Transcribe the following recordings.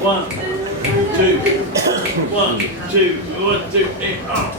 One, two, one, two, one, two, eight, up.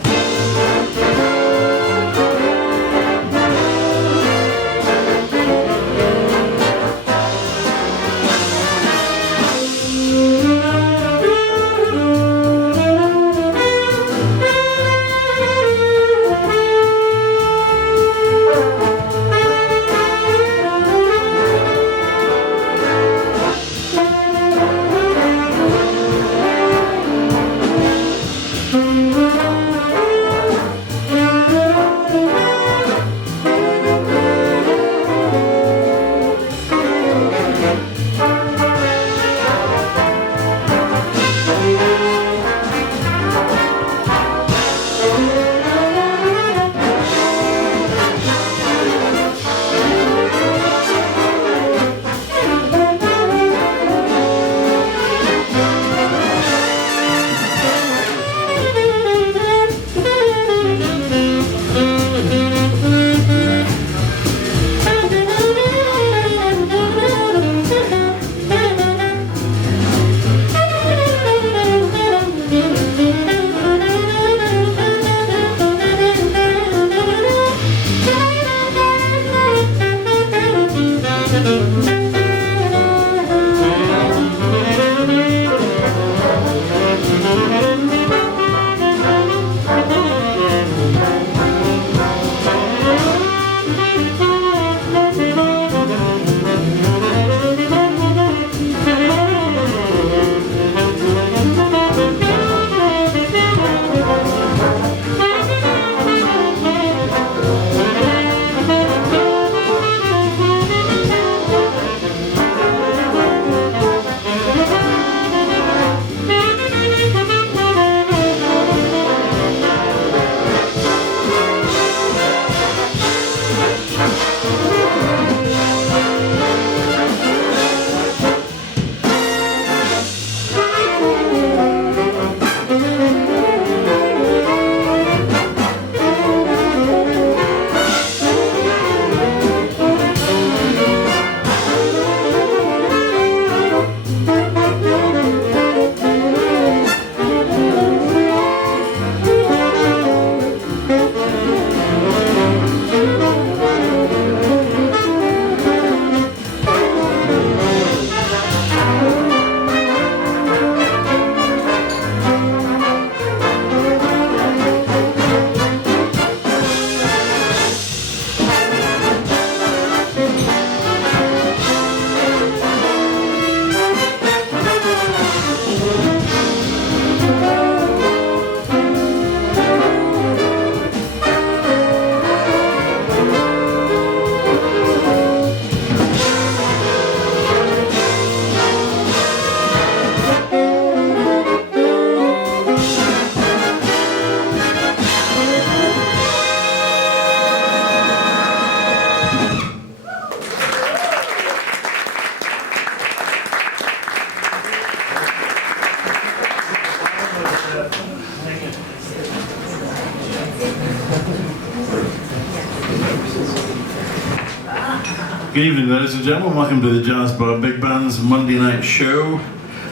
Good evening, ladies and gentlemen. Welcome to the Jazz Bar Big Band's Monday night show.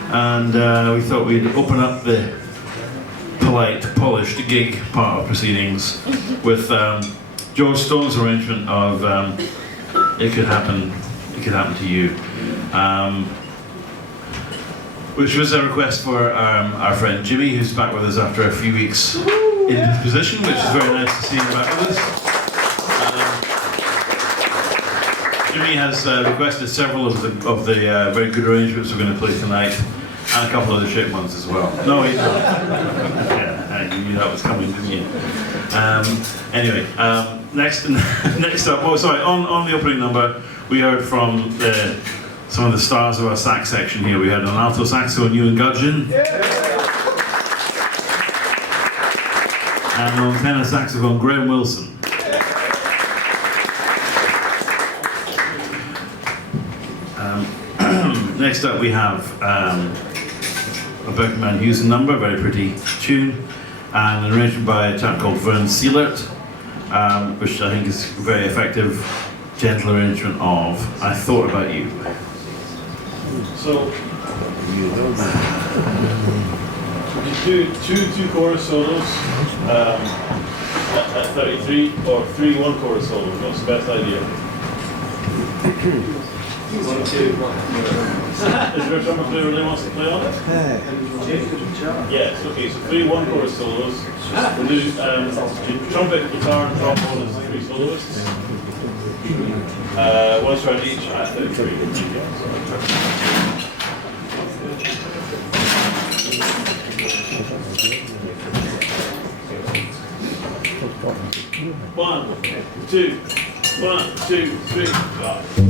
And we thought we'd open up the polite, polished gig part of proceedings with George Stone's arrangement of It Could Happen to You, which was a request for our friend Jimmy, who's back with us after a few weeks in his position, which is very nice to see him back with us. Jimmy has requested several of the very good arrangements we're going to play tonight, and a couple of the shit ones as well. No, he yeah, you knew that was coming, didn't you? Anyway, next up, oh sorry, on the opening number, we heard from some of the stars of our sax section here. We had an alto saxophone, Ewan Gudgeon, and on tenor saxophone, Graham Wilson. Next up we have a Berkman Hughes number, very pretty tune, and an arrangement by a chap called Vern Seelert, which I think is very effective gentle arrangement of I Thought About You. So we could do two chorus solos at 33, or 3 1-chorus solos. What's the best idea? Is there a drummer who really wants to play on it? Yes, okay, so 3 1-chorus solos. We'll do trumpet, guitar, and trombone as the 3 soloists. One round each at 33. One, two, 1, 2, 3, 5.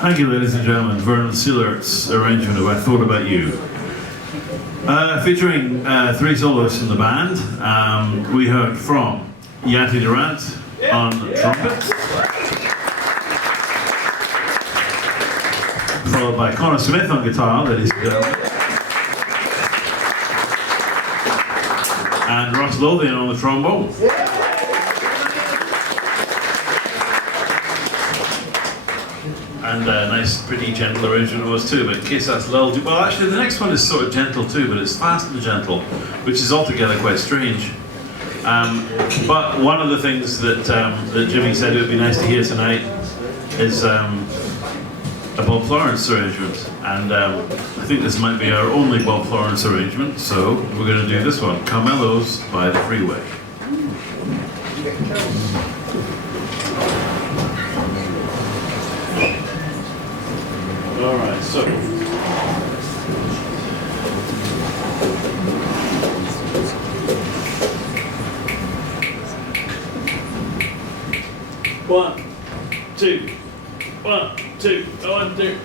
Thank you, ladies and gentlemen. Vernon Sealert's arrangement of I Thought About You. Featuring three soloists in the band, we heard from Yati Durant on trumpet, followed by Connor Smith on guitar, ladies and gentlemen, and Ross Lothian on the trombone. And a nice, pretty gentle arrangement it was too, but in case that's lulled you. Well, actually, the next one is sort of gentle too, but it's fast and gentle, which is altogether quite strange. But one of the things that Jimmy said it would be nice to hear tonight is a Bob Florence arrangement, and I think this might be our only Bob Florence arrangement, so we're going to do this one, Carmelo's by the Freeway. All right, so. One, two, 1, 2, 1, 2.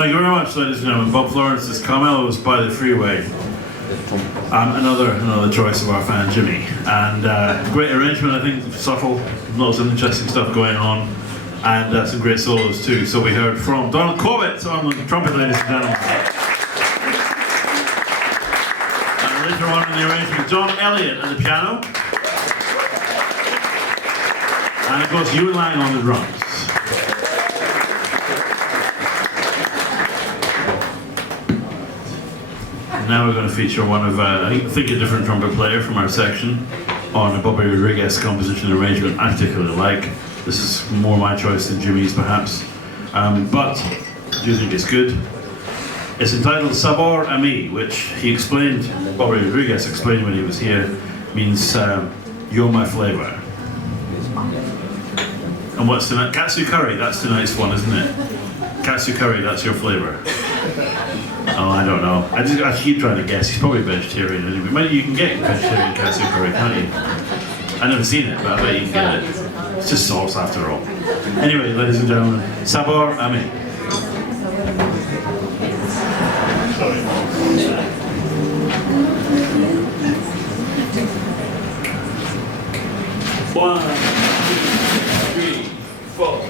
Thank you very much, ladies and gentlemen. Bob Florence's Carmelo's by the Freeway. Another choice of our fan Jimmy. And great arrangement, I think, subtle, lots of interesting stuff going on, and some great solos too. So we heard from Donald Corbett on the trumpet, ladies and gentlemen. And later on in the arrangement, John Elliott at the piano. And of course, Ewan Lang on the drums. Now we're going to feature one of, I think, a different trumpet player from our section on a Bobby Rodriguez composition arrangement I particularly like. This is more my choice than Jimmy's, perhaps, but I do think it's good. It's entitled Sabor a mi, which he explained, Bobby Rodriguez explained when he was here, means you're my flavor. And what's tonight? Katsu curry, that's tonight's one, isn't it? Katsu curry, that's your flavor. Oh, I don't know. I keep trying to guess. He's probably vegetarian anyway. Maybe you can get vegetarian katsu curry, can't you? I've never seen it, but I bet you can get it. It's just sauce after all. Anyway, ladies and gentlemen, Sabor a mi. One, two, three, four.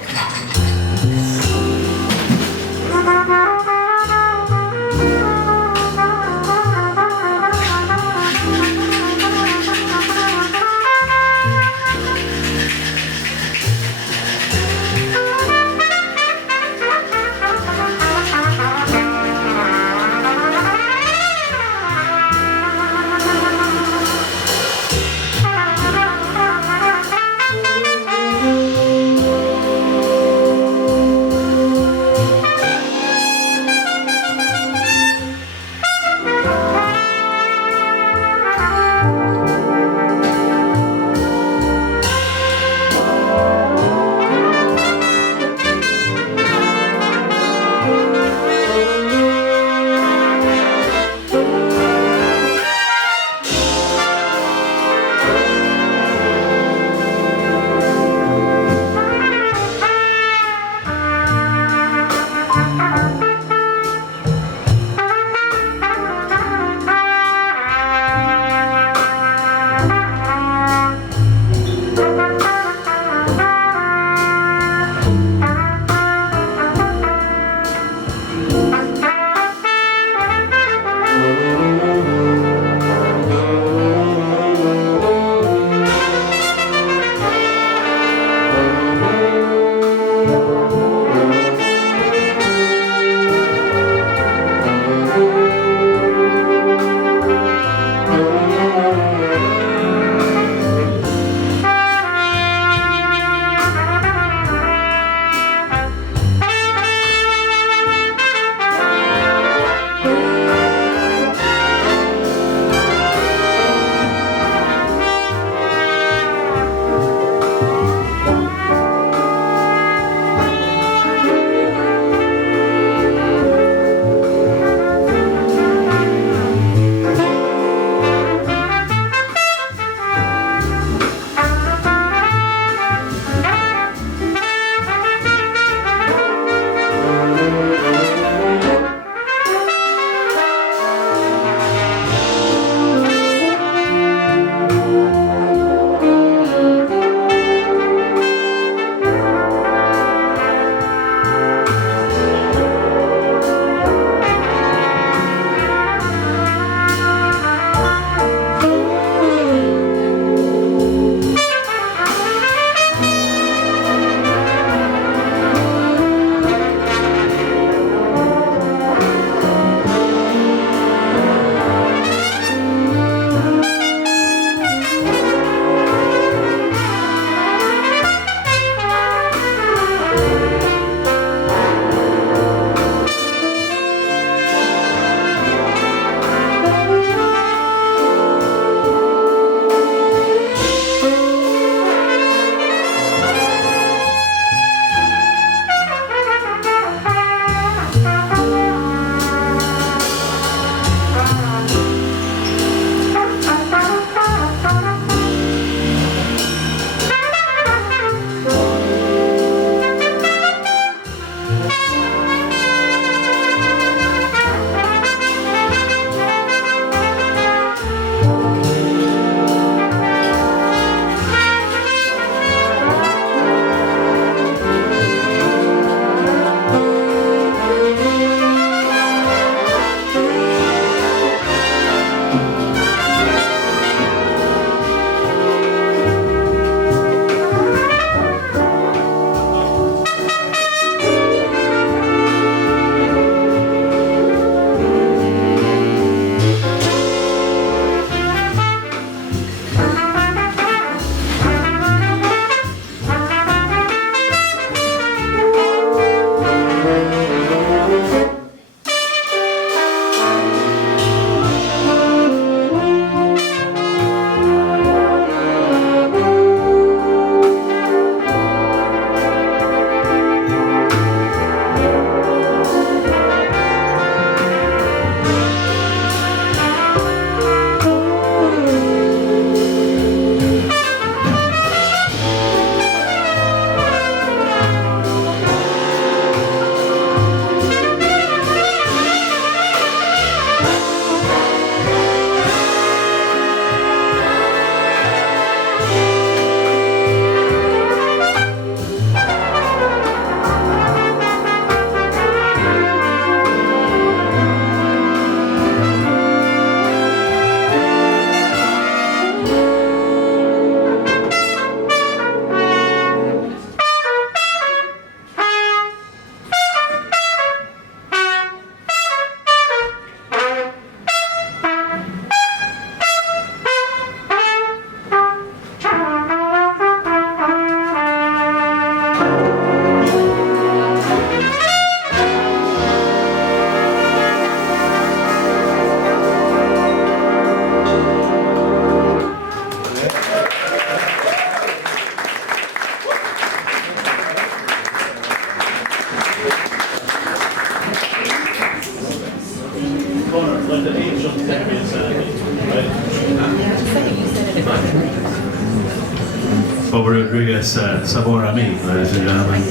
Bob Rodriguez, Sabor a Mi, ladies and gentlemen.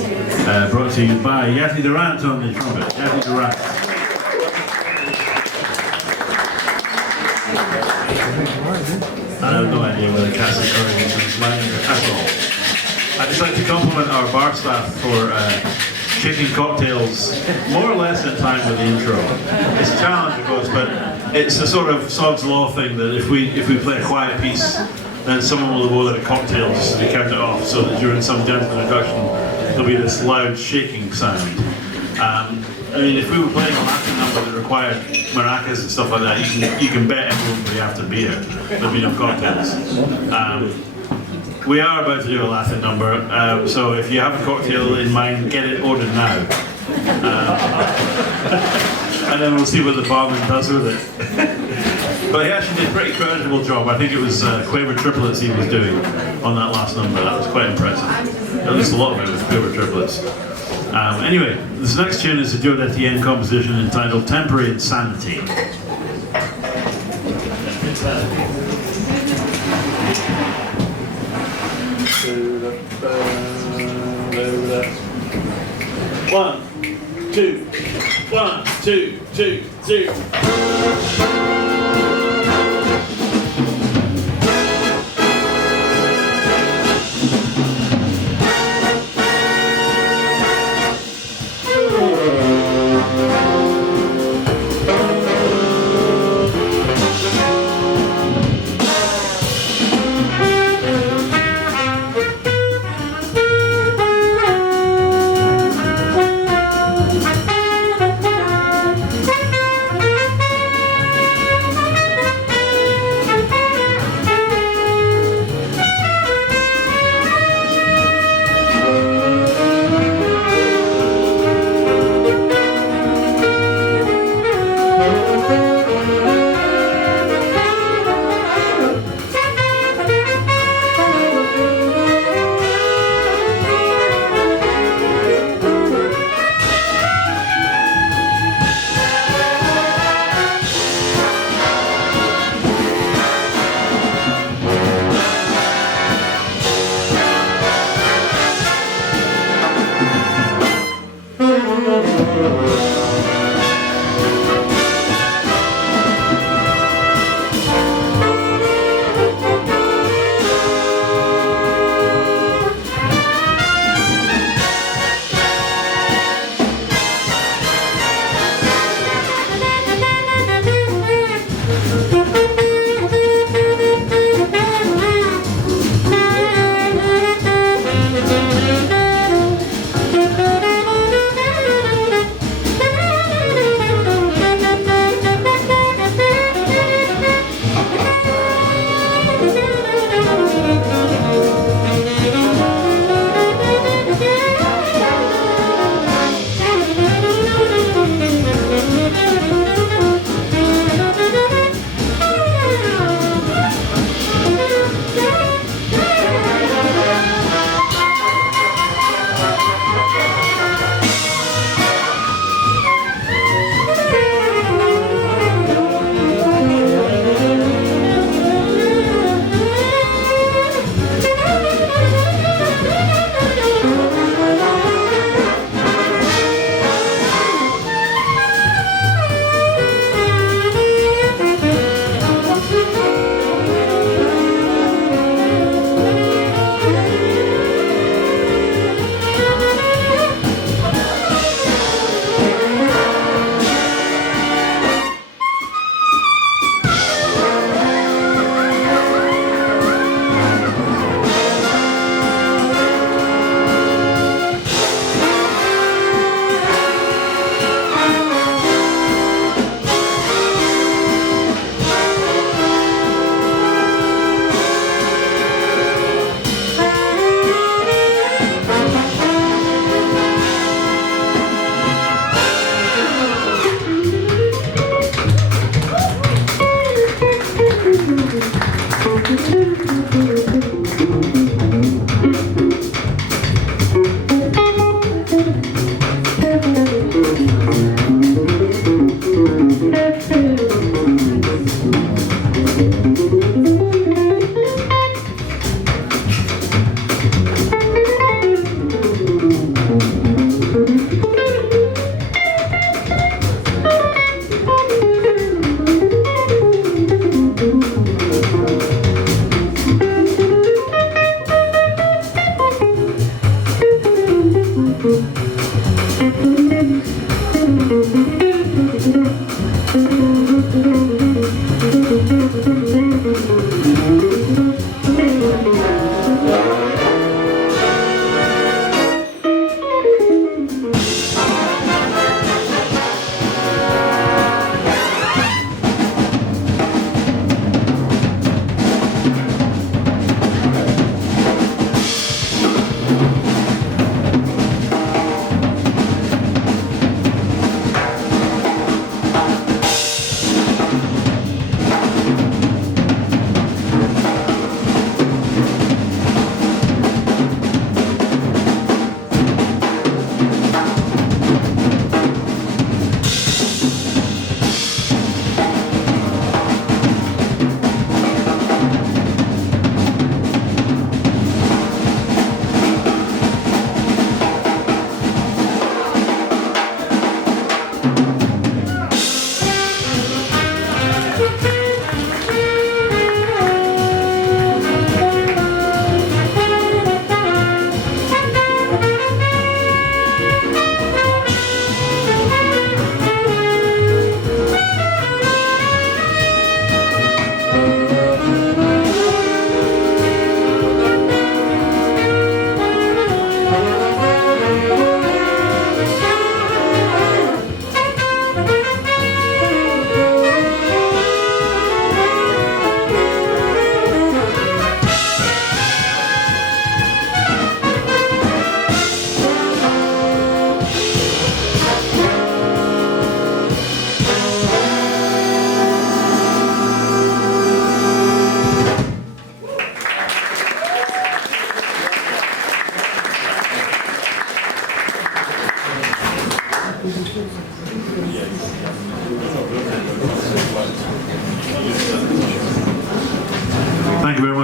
Brought to you by Yati Durant on the trumpet. Yati Durant. I have no idea whether Cassie Curry is lying at all. I'd just like to compliment our bar staff for shaking cocktails more or less in time with the intro. It's a challenge, of course, but it's a sort of sod's law thing that if we play a quiet piece, then someone will have ordered a cocktail just to count it off, so that during some gentle introduction there'll be this loud shaking sound. I mean, if we were playing a Latin number that required maracas and stuff like that, you can bet everyone would be after beer. There'd be no cocktails. We are about to do a Latin number, so if you have a cocktail in mind, get it ordered now. And then we'll see what the barman does with it. But he actually did a pretty creditable job. I think it was quaver triplets he was doing on that last number. That was quite impressive. At least a lot of it was quaver triplets. Anyway, this next tune is a Joe Etienne composition entitled Temporary Insanity. One, two, 1, 2, 2, 2.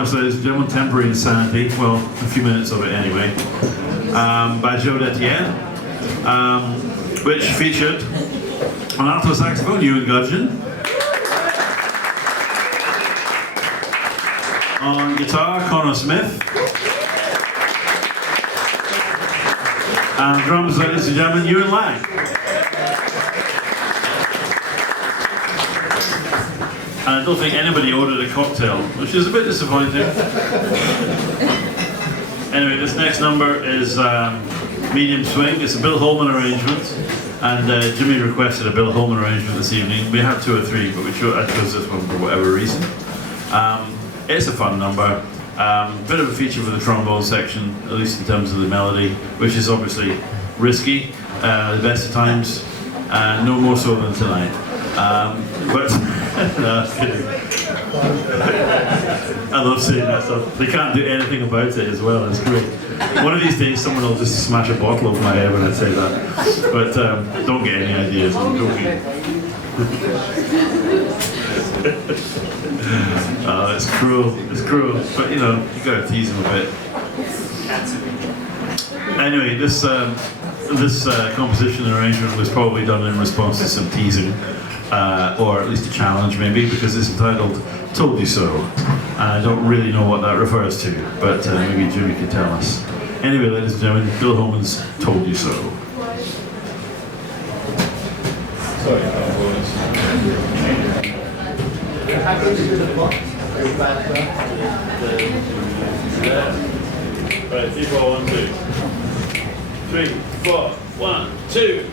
us, ladies and gentlemen, Temporary Insanity, well, a few minutes of it anyway, by JDBBB18, which featured on alto saxophone, Ewan Gudgeon, on guitar, Connor Smith, and drums, ladies and gentlemen, Ewan Lang. And I don't think anybody ordered a cocktail, which is a bit disappointing. Anyway, this next number is Medium Swing. It's a Bill Holman arrangement, and Jimmy requested a Bill Holman arrangement this evening. We had 2 or 3, but I chose this one for whatever reason. It's a fun number. Bit of a feature for the trombone section, at least in terms of the melody, which is obviously risky, the best of times, no more so than tonight. But no, I'm kidding. I love saying that stuff. They can't do anything about it as well. It's great. One of these days, someone will just smash a bottle over my head when I say that. But don't get any ideas. I'm joking. It's cruel. It's cruel. But you know, you gotta tease them a bit. Anyway, this composition and arrangement was probably done in response to some teasing, or at least a challenge maybe, because it's entitled "Told You So," and I don't really know what that refers to, but maybe Jimmy can tell us. Anyway, ladies and gentlemen, Bill Holman's "Told You So." Sorry, right, 3, 4, 1, 2. 3, 4, 1, 2.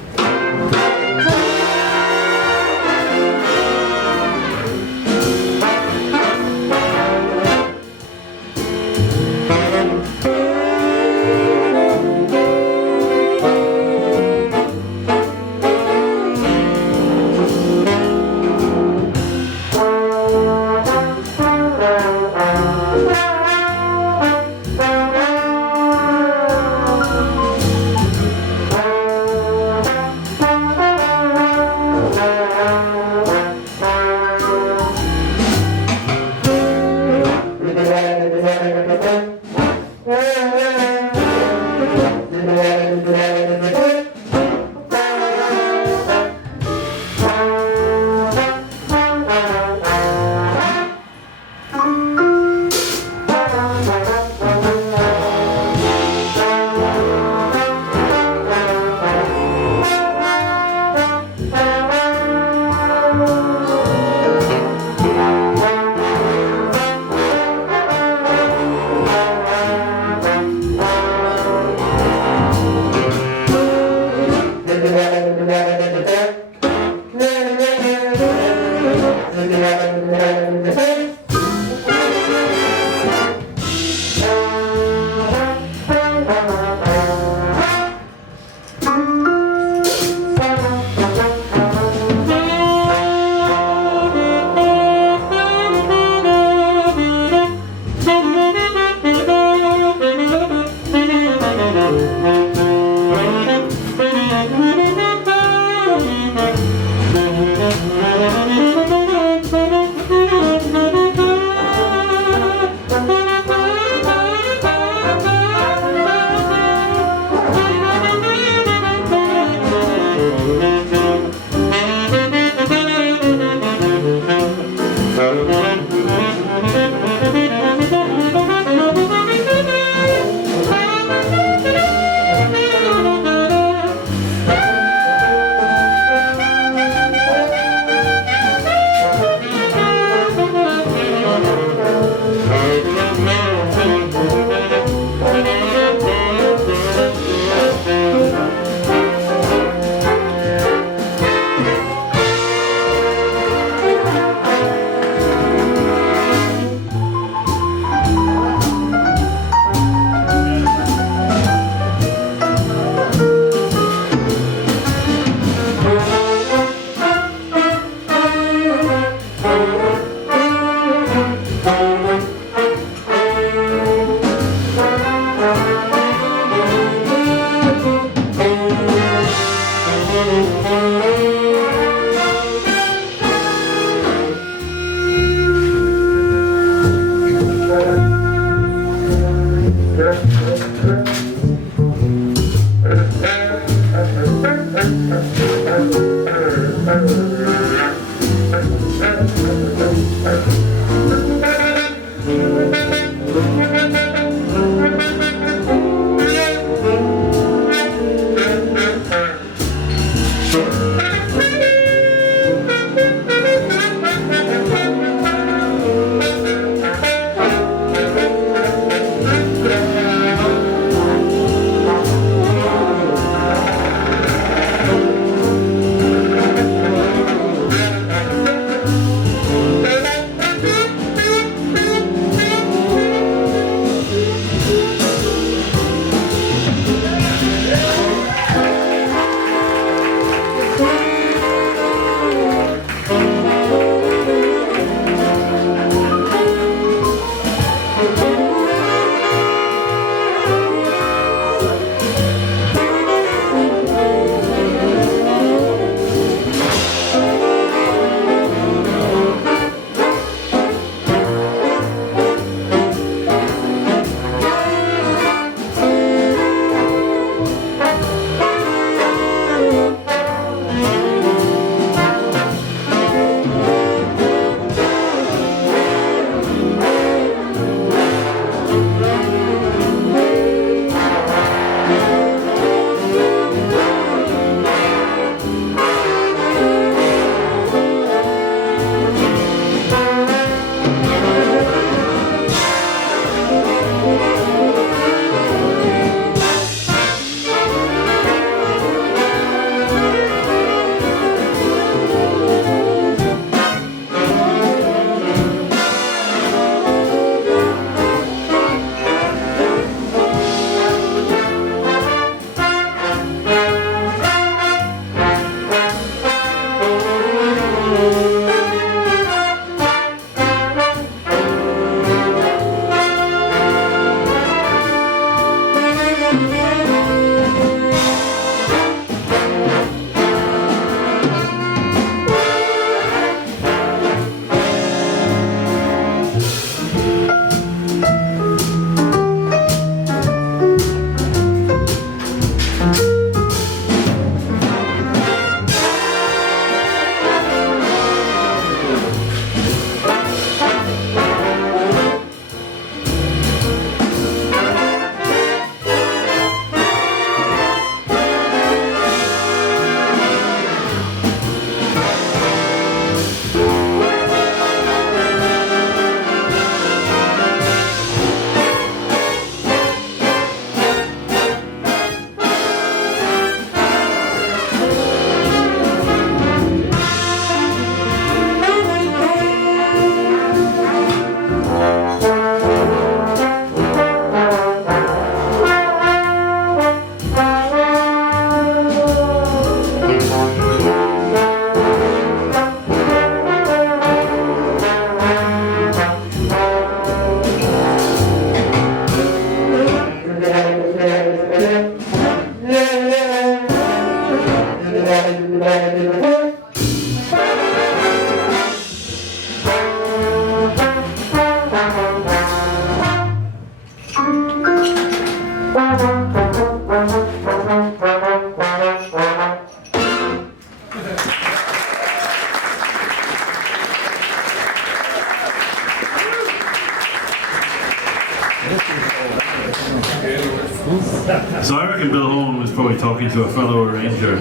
So I reckon Bill Holman was probably talking to a fellow arranger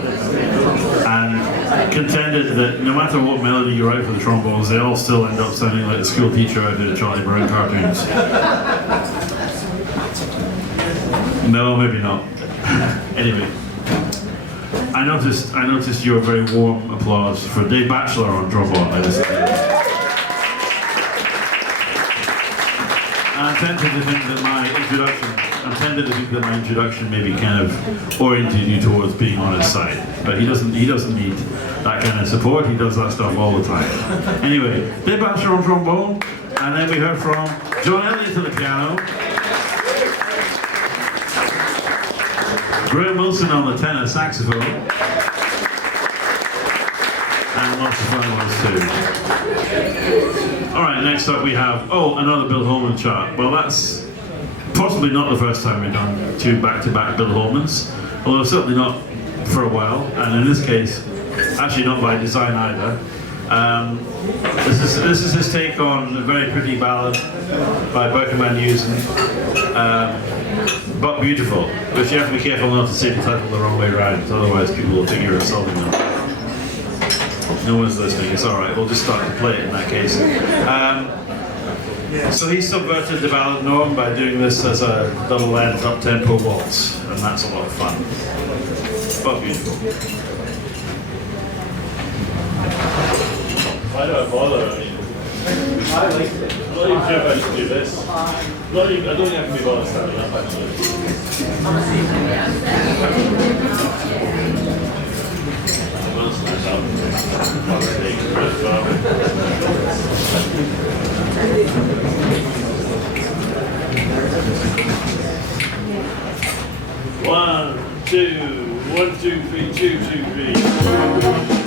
and contended that no matter what melody you write for the trombones, they all still end up sounding like the school teacher out of the Charlie Brown cartoons. No, maybe not. Anyway, I noticed your very warm applause for Dave Batchelor on trombone. I'm tempted to think that my introduction maybe kind of oriented you towards being on his side, but he doesn't need that kind of support. He does that stuff all the time. Anyway, Dave Batchelor on trombone, and then we heard from John Elliott to the piano, Graham Wilson on the tenor saxophone, and lots of fun ones too. All right, next up we have another Bill Holman chart. Well, that's possibly not the first time we've done two back-to-back Bill Holmans, although certainly not for a while, and in this case, actually not by design either. This is his take on a very pretty ballad by Berkman van Heusen, But Beautiful, which you have to be careful not to say the title the wrong way around, otherwise people will think you're insulting them. No one's listening, it's alright, we'll just start to play it in that case. So he subverted the ballad norm by doing this as a double-length up-tempo waltz, and that's a lot of fun. But beautiful. Why do I bother? I mean, I'm not even sure if I should do this. I don't think I can be bothered standing up actually. Well, stand up. I'll take it as well. 1, 2, 1, 2, 3, 2, 2, 3.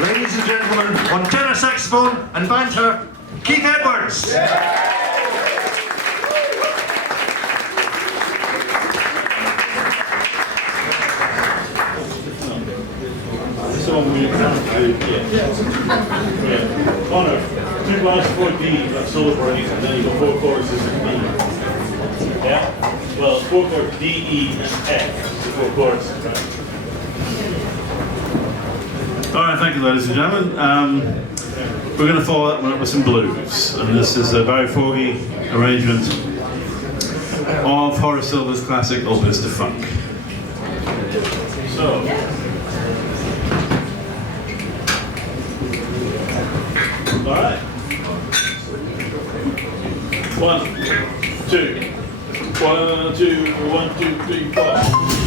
Ladies and gentlemen, on tenor saxophone and banter, Keith Edwards. So we Connor, 2 bars for D, that's solo for eight, and then you got 4 choruses in D. Yeah? Well, 4 chords D, E, and F, the 4 chords. All right, thank you, ladies and gentlemen. We're going to follow that one up with some blues, and this is a very folky arrangement of Horace Silver's classic Old Mr. Funk. So, all right. 1, 2, 1, 2, 1, 2, 3, 4.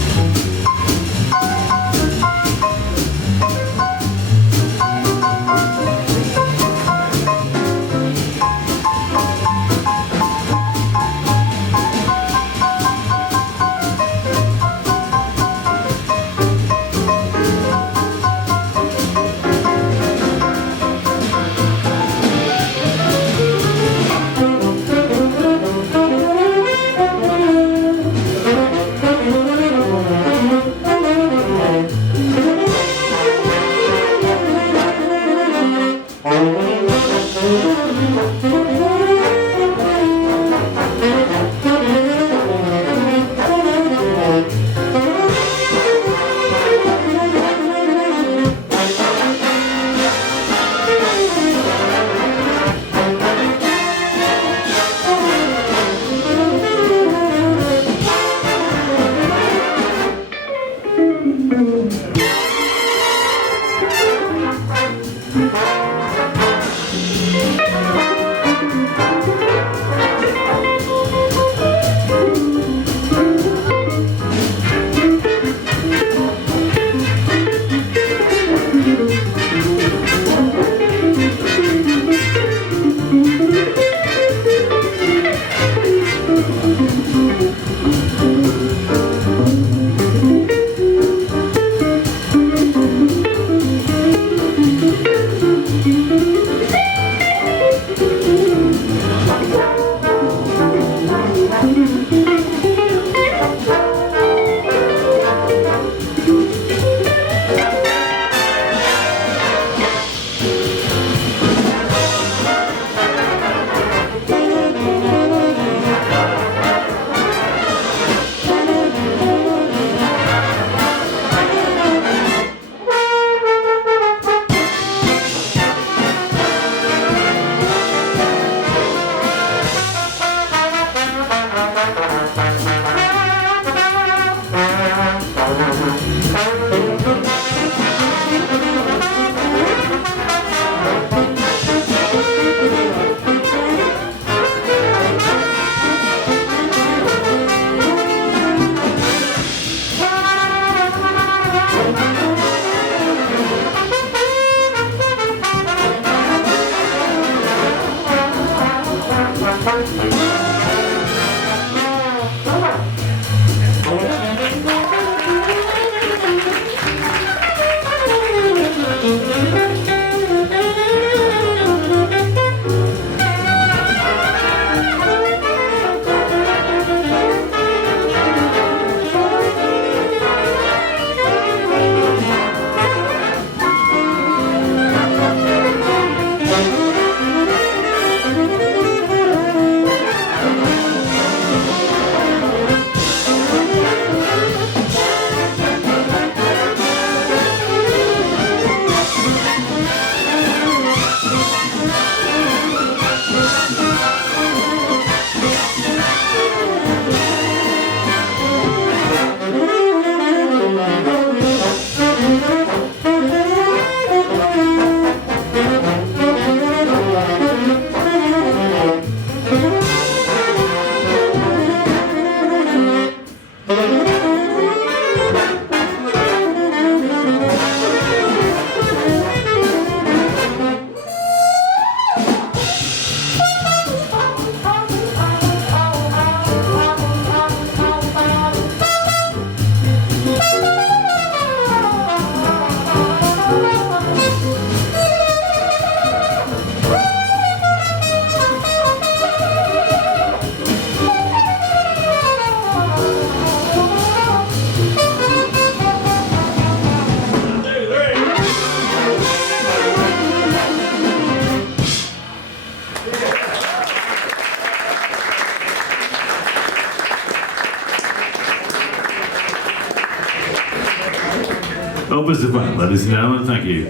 Opus Divine, ladies and gentlemen, thank you.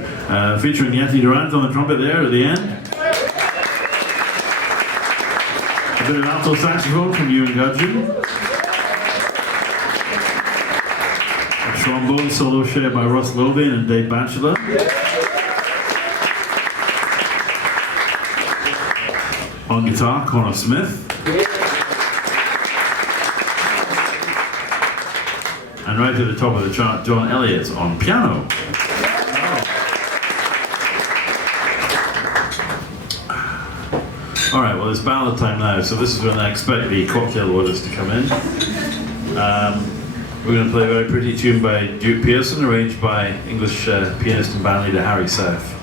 Featuring Yeti Durant on the trumpet there at the end. A bit of alto saxophone from Ewan Gudgeon. A trombone solo shared by Russ Lovian and Dave Batchelor. On guitar, Connor Smith. And right at the top of the chart, John Elliott on piano. All right, well, it's ballad time now, so this is when I expect the cocktail orders to come in. We're going to play a very pretty tune by Duke Pearson, arranged by English pianist and bandleader Harry South.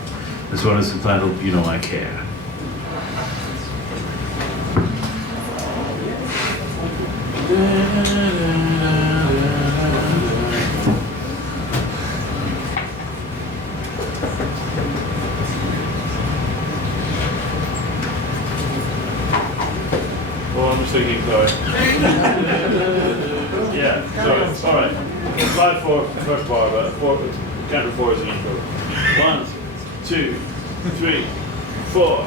This one is entitled You Know I Care. Oh, I'm just thinking, sorry. Yeah, sorry, all right. Slide 4, first bar, but counter 4 is an intro. 1, 2, 3, 4.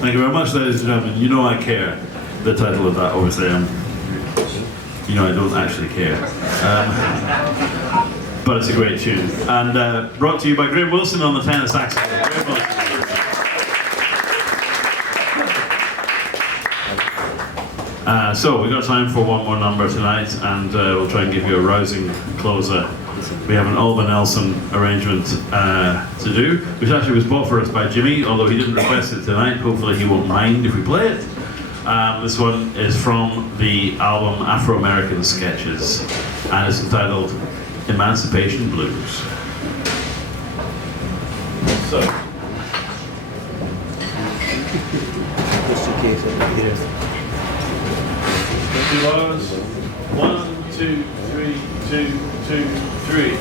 Thank you very much, ladies and gentlemen. You know I care. The title of that, obviously, you know I don't actually care. But it's a great tune. And brought to you by Graham Wilson on the tenor saxophone. Graham Wilson. So we've got time for one more number tonight, and we'll try and give you a rousing closer. We have an Alban Nelson arrangement to do, which actually was bought for us by Jimmy, although he didn't request it tonight. Hopefully he won't mind if we play it. This one is from the album Afro-American Sketches, and it's entitled Emancipation Blues. So. Two bars. 1, 2, 3, 2, 2, 3.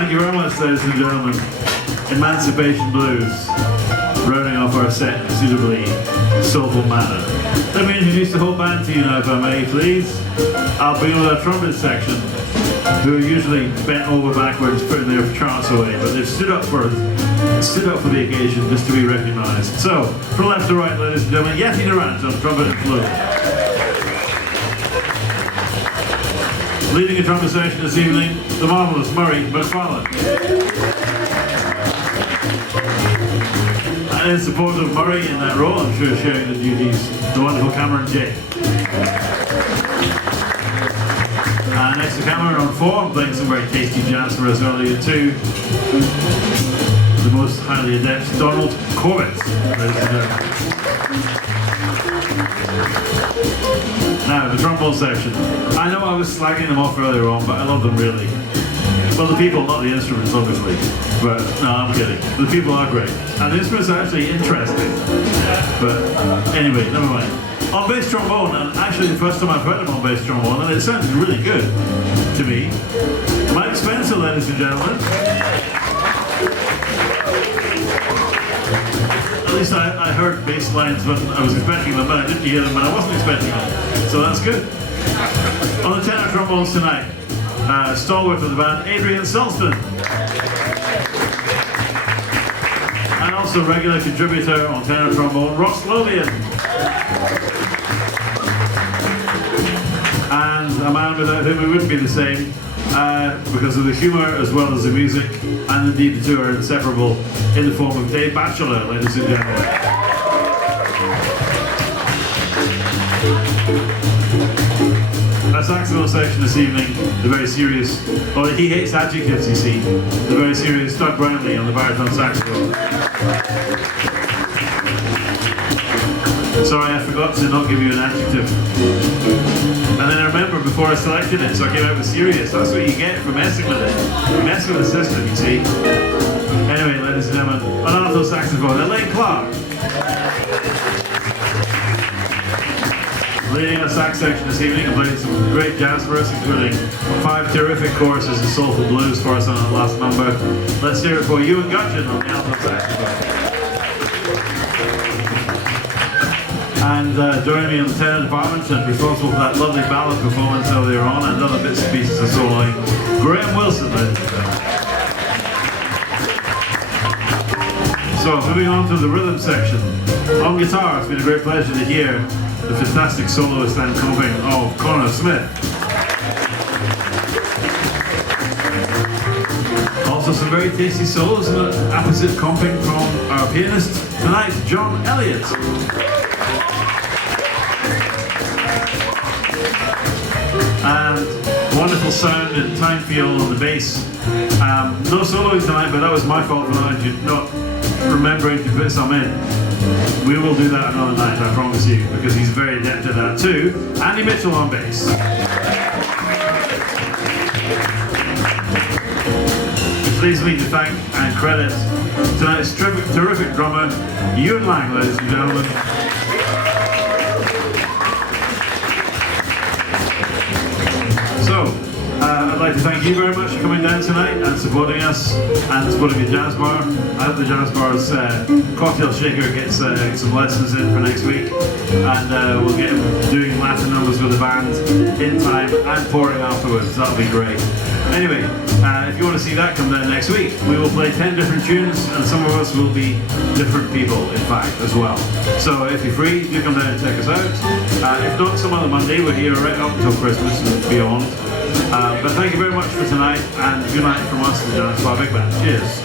Thank you very much, ladies and gentlemen. Emancipation Blues, rounding off our set in a suitably soulful manner. Let me introduce the whole band to you now, if I may, please. I'll begin with our trumpet section, who are usually bent over backwards, putting their charts away, but they've stood up for the occasion just to be recognised. So, from left to right, ladies and gentlemen, Yeti Durant on trumpet and flute. Leading a trumpet section this evening, the marvellous Murray McFarlane. And in support of Murray in that role, I'm sure sharing the duties, the wonderful Cameron J. And next to Cameron on 4, I'm playing some very tasty jazz for us earlier too. The most highly adept Donald Corbett, ladies and gentlemen. Now, the trombone section. I know I was slagging them off earlier on, but I love them really. Well, the people, not the instruments, obviously. But, no, I'm kidding. The people are great. And the instruments are actually interesting. But, anyway, never mind. On bass trombone, and actually the first time I've heard them on bass trombone, and it sounded really good to me. Mike Spencer, ladies and gentlemen. At least I heard bass lines when I was expecting them, but I didn't hear them when I wasn't expecting them. So that's good. On the tenor trombones tonight, stalwart of the band, Adrian Sulston. And also regular contributor on tenor trombone, Ross Lothian. And a man without whom it wouldn't be the same, because of the humour as well as the music, and indeed the two are inseparable, in the form of Dave Batchelor, ladies and gentlemen. Our saxophone section this evening, the very serious, well, he hates adjectives, you see, the very serious Doug Brownlee on the baritone saxophone. Sorry, I forgot to not give you an adjective. And then I remember before I selected it, so I came out with serious. That's what you get for messing with it. You mess with the system, you see. Anyway, ladies and gentlemen, on alto saxophone, Elaine Clark. Leading our sax section this evening and playing some great jazz for us, including 5 terrific choruses of soulful blues for us on our last number. Let's hear it for Ewan Gutchin on the alto saxophone. And joining me in the tenor department and responsible for that lovely ballad performance earlier on and other bits and pieces of soloing, Graham Wilson, ladies and gentlemen. So, moving on to the rhythm section. On guitar, it's been a great pleasure to hear the fantastic soloist and comping of Connor Smith. Also some very tasty solos and an apposite comping from our pianist tonight, John Elliott. And wonderful sound and time feel on the bass. No soloing tonight, but that was my fault for not remembering to put some in. We will do that another night, I promise you, because he's very adept at that too. Andy Mitchell on bass. It leaves me to thank and credit tonight's terrific drummer, Ewan Lang, ladies and gentlemen. So, I'd like to thank you very much for coming down tonight and supporting us and supporting the jazz bar. I hope the jazz bar's cocktail shaker gets some lessons in for next week, and we'll get him doing Latin numbers with the band in time and pouring afterwards. That'll be great. Anyway, if you want to see that, come down next week. We will play 10 different tunes, and some of us will be different people, in fact, as well. So if you're free, do come down and check us out. If not, some other Monday, we're here right up until Christmas and beyond. But thank you very much for tonight, and good night from us, the Dance Bar Big Band. Cheers.